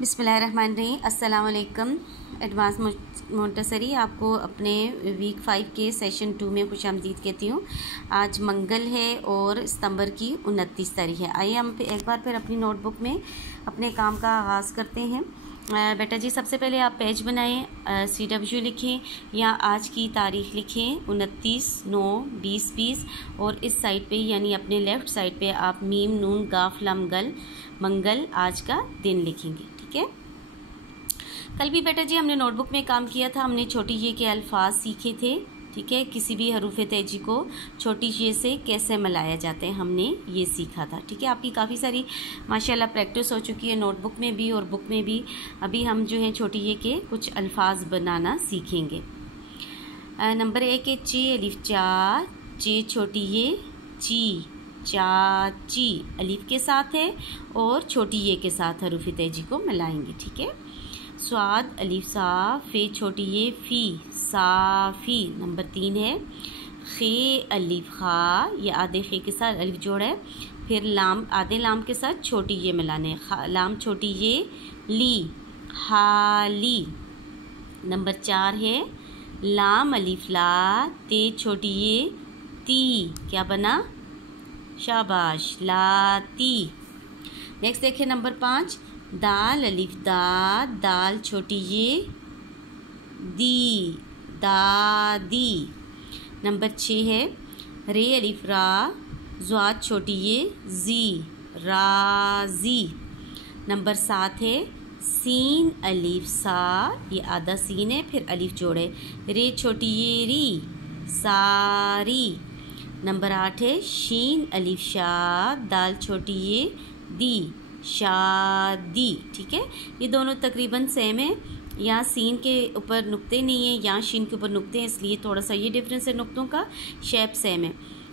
बिस्मिल्लाहिर्रहमानिर्रहीम। अस्सलाम वालेकुम। एडवांस मोंटेसरी आपको अपने वीक 5 के सेशन 2 में खुशामदीद कहती हूँ। आज मंगल है और सितंबर की 29 तारीख है। आइए हम एक बार फिर अपनी नोटबुक में अपने काम का आगाज़ करते हैं। बेटा जी, सबसे पहले आप पेज बनाएं, CW लिखें या आज की तारीख़ लिखें 29/9/2020 और इस साइड पे यानी अपने लेफ़्ट साइड पे आप मीम नून गाफ लम गल मंगल आज का दिन लिखेंगे। ठीक है। कल भी बेटा जी हमने नोटबुक में काम किया था। हमने छोटी ये के अल्फाज सीखे थे। ठीक है। किसी भी हरूफ तेजी को छोटी ये से कैसे मिलाया जाते हैं हमने ये सीखा था। ठीक है। आपकी काफ़ी सारी माशाल्लाह प्रैक्टिस हो चुकी है नोटबुक में भी और बुक में भी। अभी हम जो है छोटी ये के कुछ अल्फाज बनाना सीखेंगे। नंबर 1 है चे अलिफ चा, चे छोटी ये ची, चाची अलिफ के साथ है और छोटी ये के साथ हरूफ तेजी को मिलाएंगे। ठीक है। स्वाद अलिफ सा, फे छोटी ये फी, साफी। नंबर 3 है खे अलिफ खा, ये आधे खे के साथ अलिफ जोड़ है, फिर लाम आधे लाम के साथ छोटी ये मिलाने, लाम छोटी ये ली, हाली। नंबर 4 है लाम अलिफ ला, ते छोटी ये ती, क्या बना? शाबाश, लाती। नेक्स्ट देखिए नंबर 5 दाल अलिफ दा, दाल छोटी ये दी, दादी। नंबर 6 है रे अलिफ रा, ज़्वाद छोटी ये जी, राजी। नंबर 7 है सीन अलिफ सा, ये आधा सीन है फिर अलिफ जोड़े, रे छोटी ये री, सारी। नंबर 8 है शीन अलिफ शा, दाल छोटी ये दी, शादी। ठीक है। ये दोनों तकरीबन सेम है। यहाँ सीन के ऊपर नुक्ते नहीं है, यहाँ शीन के ऊपर नुक्ते हैं, इसलिए थोड़ा सा ये डिफरेंस है। नुक्तों का शेप सेम है।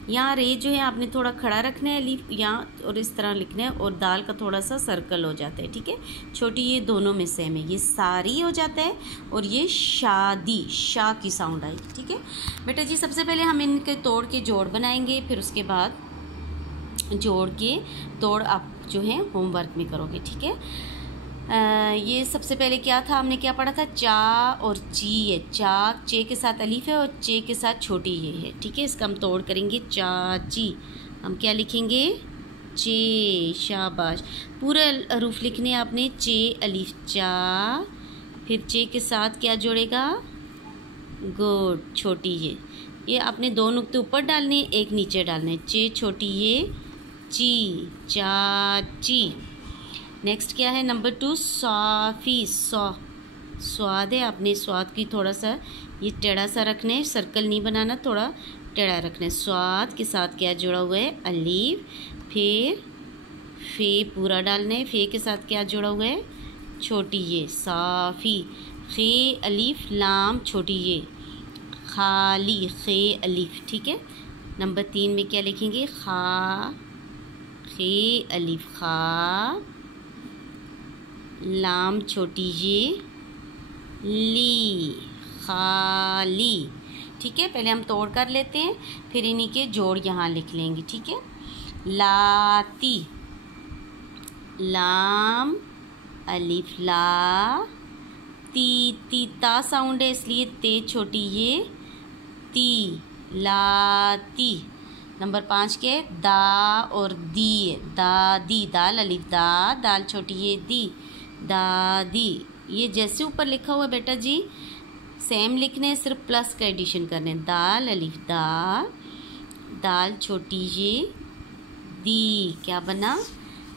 यहाँ रे जो है आपने थोड़ा खड़ा रखना है अलीफ यहाँ और इस तरह लिखना है और दाल का थोड़ा सा सर्कल हो जाता है। ठीक है। छोटी ये दोनों में सेम है। ये सारी हो जाता है और ये शादी, शाह की साउंड आएगी। ठीक है बेटा जी। सबसे पहले हम इनके तोड़ के जोड़ बनाएंगे, फिर उसके बाद जोड़ के तोड़ आप जो है होमवर्क में करोगे। ठीक है। ये सबसे पहले क्या था, हमने क्या पढ़ा था? चा और ची है। चा चे के साथ अलीफ है और चे के साथ छोटी ये है। ठीक है। इसका हम तोड़ करेंगे चाची। हम क्या लिखेंगे? चे, शाबाश। पूरे हरूफ लिखने आपने, चे अलीफ चा, फिर चे के साथ क्या जोड़ेगा? गुड, छोटी ये आपने 2 नुक्ते ऊपर डालने, एक नीचे डालने। चे छोटी ये ची, चाची। नेक्स्ट क्या है? नंबर 2 साफी, स्वाद है। आपने स्वाद की थोड़ा सा ये टेढ़ा सा रखना है, सर्कल नहीं बनाना, थोड़ा टेढ़ा रखना है। स्वाद के साथ क्या जुड़ा हुआ है? अलीफ, फिर फे पूरा डालना है। फे के साथ क्या जुड़ा हुआ है? छोटी ये, साफी। खे अलीफ लाम छोटी ये, खाली, खे अलीफ। ठीक है। नंबर 3 में क्या लिखेंगे? खा, खे अलीफ खा, लाम छोटी ये ली, खाली। ठीक है। पहले हम तोड़ कर लेते हैं, फिर इन्हीं के जोड़ यहाँ लिख लेंगे। ठीक है। लाती, लाम अलिफ ला, ती ता साउंड है इसलिए ते छोटी ये ती, लाती। नंबर 5 के दा और दी है, दादी, दाल अलिफ दा, दाल छोटी ये दी, दादी। ये जैसे ऊपर लिखा हुआ बेटा जी सेम लिखने हैं, सिर्फ प्लस का एडिशन करने। दाल अलिफ दा, दाल छोटी ये दी, क्या बना?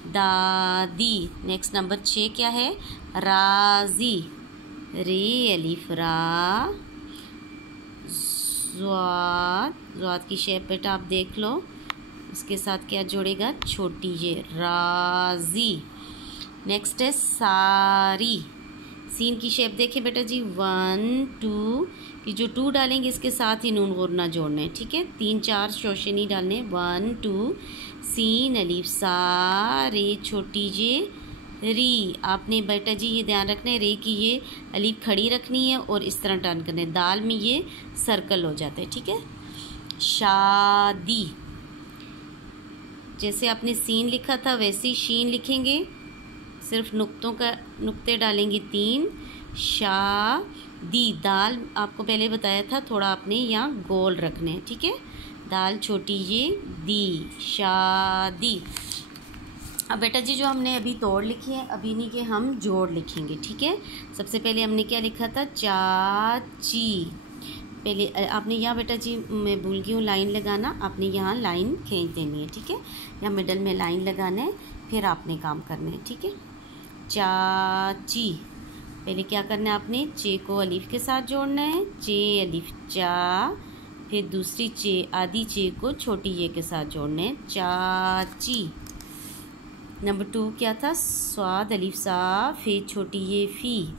दादी। नेक्स्ट नंबर 6 क्या है? राजी, रे अलिफ रा, ज़्वाद की शेप बेटा आप देख लो, इसके साथ क्या जोड़ेगा? छोटी ये, राजी। नेक्स्ट है सारी, सीन की शेप देखें बेटा जी 1 2 की जो 2 डालेंगे इसके साथ ही नून गुरना जोड़ना है। ठीक है। 3 4 शोशे नहीं डालने। 1 2 सीन अलीफ सा, रे छोटी ये री। आपने बेटा जी ये ध्यान रखना है, रे की ये अलीफ खड़ी रखनी है और इस तरह टर्न करना है, दाल में ये सर्कल हो जाता है। ठीक है। शादी, जैसे आपने सीन लिखा था वैसे ही शीन लिखेंगे, सिर्फ नुक्ते डालेंगे 3। शादी, दाल आपको पहले बताया था, थोड़ा आपने यहाँ गोल रखने हैं, ठीक है। दाल छोटी ये दी, शादी। अब बेटा जी जो हमने अभी तोड़ लिखी है, अभी नहीं के हम जोड़ लिखेंगे, ठीक है। सबसे पहले हमने क्या लिखा था, चाची। पहले आपने यहाँ बेटा जी, मैं भूल गई हूँ लाइन लगाना, आपने यहाँ लाइन खींच देनी है, ठीक है। यहाँ मिडल में लाइन लगाना है, फिर आपने काम करना है, ठीक है। चाची, पहले क्या करना है आपने, चे को अलिफ के साथ जोड़ना है, चे अलिफ चा, फिर दूसरी चे आधी चे को छोटी ये के साथ जोड़ना है, चाची। नंबर 2 क्या था, स्वाद अलिफ सा, फिर छोटी ये फी।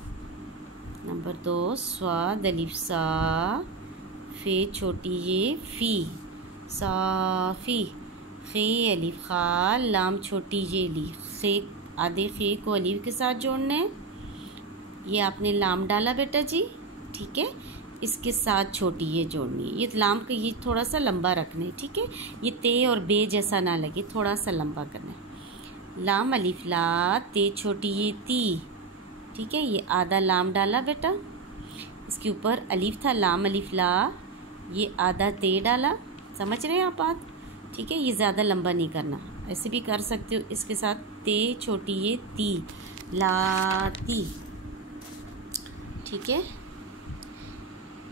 नंबर 2 स्वाद अलिफ सा, फिर छोटी ये फी, साफी। खे अलिफ खा, लाम छोटी ये ली, खे आधे खे को अलिफ के साथ जोड़ना है। ये आपने लाम डाला बेटा जी, ठीक है। इसके साथ छोटी ये जोड़नी है, ये लाम का ये थोड़ा सा लंबा रखना है, ठीक है। ये ते और बे जैसा ना लगे, थोड़ा सा लंबा करना है। लाम अलिफ ला, ते छोटी ये ती, ठीक है। ये आधा लाम डाला बेटा, इसके ऊपर अलिफ था, लाम अलिफ ला, ये आधा ते डाला, समझ रहे हैं आप बात, ठीक है। ये ज़्यादा लंबा नहीं करना, ऐसे भी कर सकते हो। इसके साथ ते छोटी ये ती, लाती, ठीक है।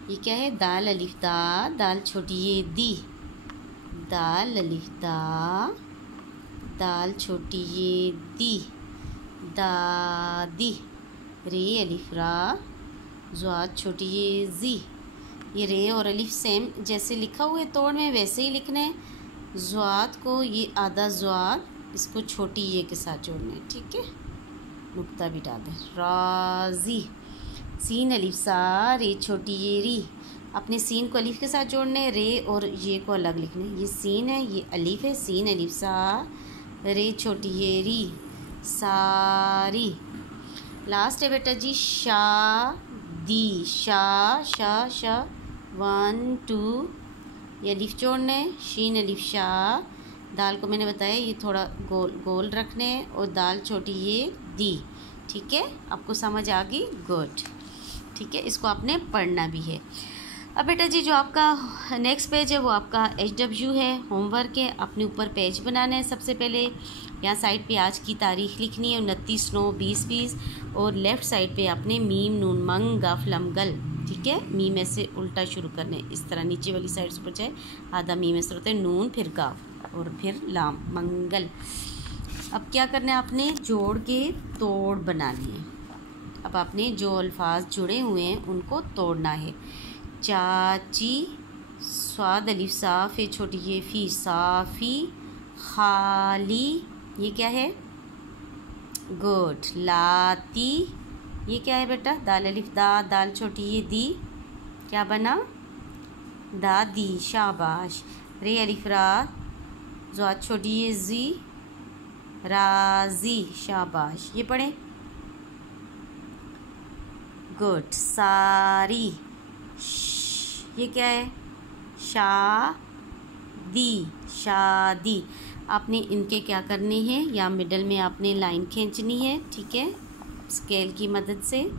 ये क्या है, दाल अलिफ दा, दाल छोटी ये दी, दाल अलिफ दा, दाल छोटी ये दी, दादी। रे अलिफ रा, ज़्वाद छोटी ये जी। ये रे और अलिफ सेम जैसे लिखा हुआ है तोड़ में वैसे ही लिखना है। ज़्वाद को ये आधा ज़्वाद, इसको छोटी ये के साथ जोड़ना है, ठीक है। नुक्ता भी डाल दें, राजी। सीन अलिफ सा, रे छोटी ये री, अपने सीन को अलिफ के साथ जोड़ने हैं, रे और ये को अलग लिखने। ये सीन है, ये अलिफ है, सीन अलिफ सा, रे छोटी ये री, सारी। लास्ट है बेटा जी शादी, शा शा शा 1 2, ये अलिफ जोड़ने हैं, शीन अलिफ शा। दाल को मैंने बताया ये थोड़ा गोल गोल रखने हैं, और दाल छोटी ये दी, ठीक है। आपको समझ आ गई, गुड, ठीक है। इसको आपने पढ़ना भी है। अब बेटा जी जो आपका नेक्स्ट पेज है वो आपका HW है, होमवर्क है। अपने ऊपर पेज बनाना है। सबसे पहले यहाँ साइड पे आज की तारीख लिखनी है, 29/9/2020, और लेफ़्ट साइड पे आपने मीम नून मंग गाफ लम गल, ठीक है। मीम ऐसे उल्टा शुरू करना है, इस तरह नीचे वाली साइड से ऊपर जाए, आधा मीम ऐसे होता है, नून फिर गाफ और फिर लाम, मंगल। अब क्या करना है, आपने जोड़ के तोड़ बनानी है। अब आपने जो अल्फाज जुड़े हुए हैं उनको तोड़ना है। चाची, स्वाद अलिफ सा, फिर छोटी ये फी, साफ़ी। खाली, ये क्या है, गुड। लाती, ये क्या है बेटा, दाल अलिफ दा, दाल छोटी ये दी, क्या बना, दादी, शाबाश। रे अलिफ रा, ज़ाद छोटी ये जी, राजी, शाबाश। ये पढ़ें, गुड। सारी, ये क्या है, शादी, शादी। आपने इनके क्या करने हैं, या मिडल में आपने लाइन खींचनी है, ठीक है, स्केल की मदद से,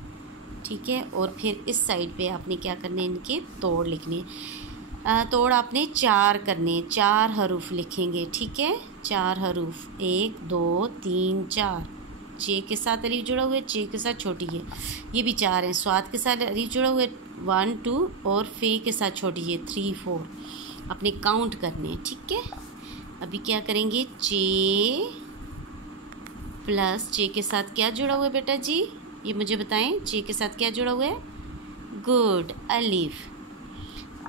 ठीक है। और फिर इस साइड पे आपने क्या करने हैं, इनके तोड़ लिखने। तोड़ आपने 4 करने, 4 हरूफ लिखेंगे, ठीक है। 4 हरूफ, 1 2 3 4। चे के साथ अलिफ जुड़ा हुआ है, चे के साथ छोटी है, ये भी 4 हैं। स्वाद के साथ अलिफ जुड़ा हुआ है, 1 2, और फे के साथ छोटी है, 3 4। अपने काउंट करने हैं, ठीक है। अभी क्या करेंगे, चे प्लस चे के साथ क्या जुड़ा हुआ है बेटा जी, ये मुझे बताएं। चे के साथ क्या जुड़ा हुआ है, गुड, अलिफ।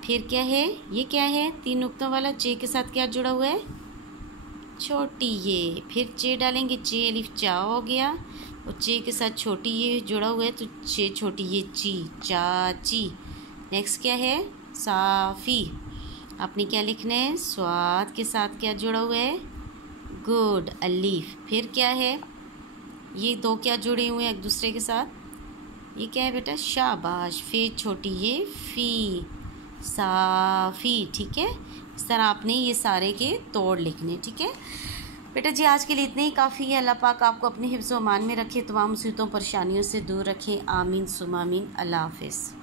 फिर क्या है, ये क्या है, 3 नुक्तों वाला, चे के साथ क्या जुड़ा हुआ है, छोटी ये। फिर चे डालेंगे, चे अलिफ चा हो गया, और चे के साथ छोटी ये जुड़ा हुआ है, तो चे छोटी ये ची, चाची। नेक्स्ट क्या है, साफ़ी। आपने क्या लिखना है, स्वाद के साथ क्या जुड़ा हुआ है, गुड, अलीफ। फिर क्या है, ये 2 क्या जुड़े हुए हैं एक दूसरे के साथ, ये क्या है बेटा, शाबाश। फिर छोटी ये फ़ी, साफ़ी, ठीक है। इस तरह आपने ये सारे के तोड़ लिखने, ठीक है। बेटा जी आज के लिए इतने ही काफ़ी है। अल्लाह पाक आपको अपने हिफ्ज़ व अमान में रखे, तमाम मुसीबतों परेशानियों से दूर रखें। आमीन सुमा आमीन। अल्लाह हाफ़िज़।